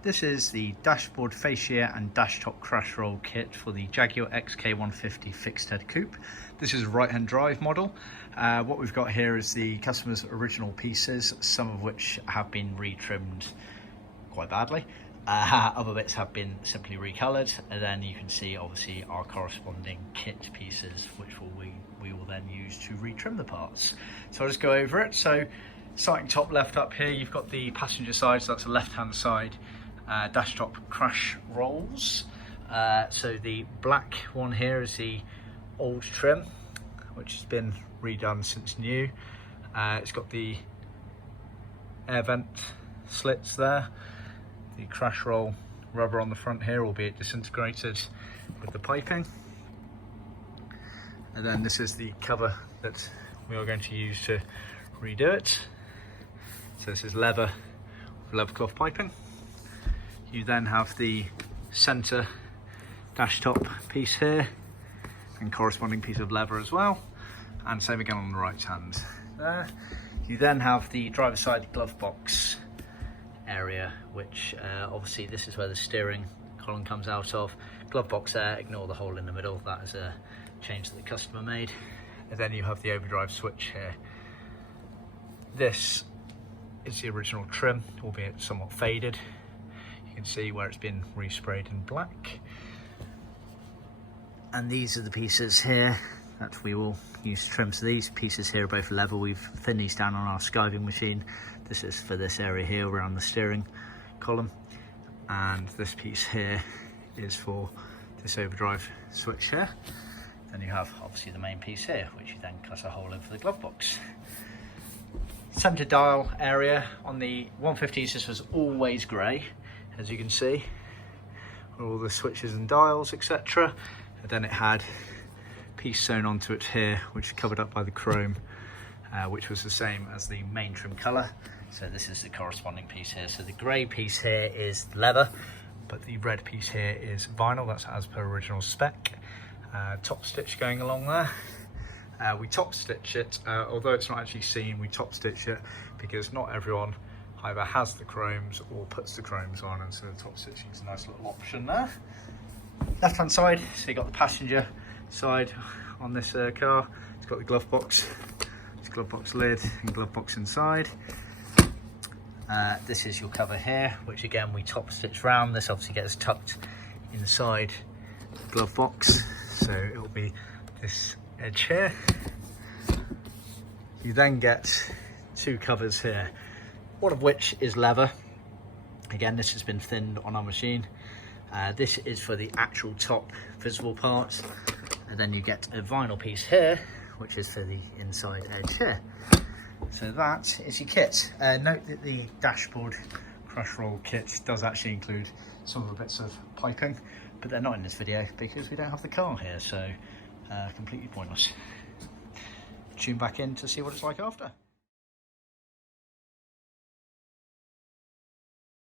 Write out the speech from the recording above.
This is the dashboard fascia and dash top crash roll kit for the Jaguar XK150 fixed head coupe. This is a right hand drive model. What we've got here is the customer's original pieces, some of which have been retrimmed quite badly. Other bits have been simply recoloured, and then you can see obviously our corresponding kit pieces, which we will then use to retrim the parts. So I'll just go over it. So starting top left up here, you've got the passenger side, so that's the left hand side. Dash top crash rolls. So the black one here is the old trim, which has been redone since new. It's got the air vent slits there, the crash roll rubber on the front here, albeit disintegrated with the piping. And then this is the cover that we are going to use to redo it. So this is leather with cloth piping. You then have the centre dash top piece here and corresponding piece of leather as well, and same again on the right hand there. You then have the driver's side glove box area, which obviously this is where the steering column comes out of. Glove box there, ignore the hole in the middle, that is a change that the customer made. And then you have the overdrive switch here. This is the original trim, albeit somewhat faded. You can see where it's been resprayed in black. And these are the pieces here that we will use to trim. So these pieces here are both leather. We've thinned these down on our skiving machine. This is for this area here around the steering column. And this piece here is for this overdrive switch here. Then you have obviously the main piece here, which you then cut a hole in for the glove box. Centre dial area on the 150s, this was always grey, as you can see, with all the switches and dials, etc. And then it had a piece sewn onto it here, which is covered up by the chrome, which was the same as the main trim colour. So this is the corresponding piece here. So the grey piece here is leather, but the red piece here is vinyl. That's as per original spec. Top stitch going along there. We top stitch it, although it's not actually seen, we top stitch it because not everyone either has the chromes or puts the chromes on, and so the top stitching is a nice little option there. Left hand side, so you've got the passenger side on this car. It's got the glove box, it's glove box lid and glove box inside. This is your cover here, which again we top stitch round. This obviously gets tucked inside the glove box, so it will be this edge here. You then get two covers here, one of which is leather. Again, this has been thinned on our machine. This is for the actual top visible part, and then you get a vinyl piece here, which is for the inside edge here. So that is your kit. Note that the dashboard crash roll kit does actually include some of the bits of piping, but they're not in this video because we don't have the car here, so completely pointless. Tune back in to see what it's like after.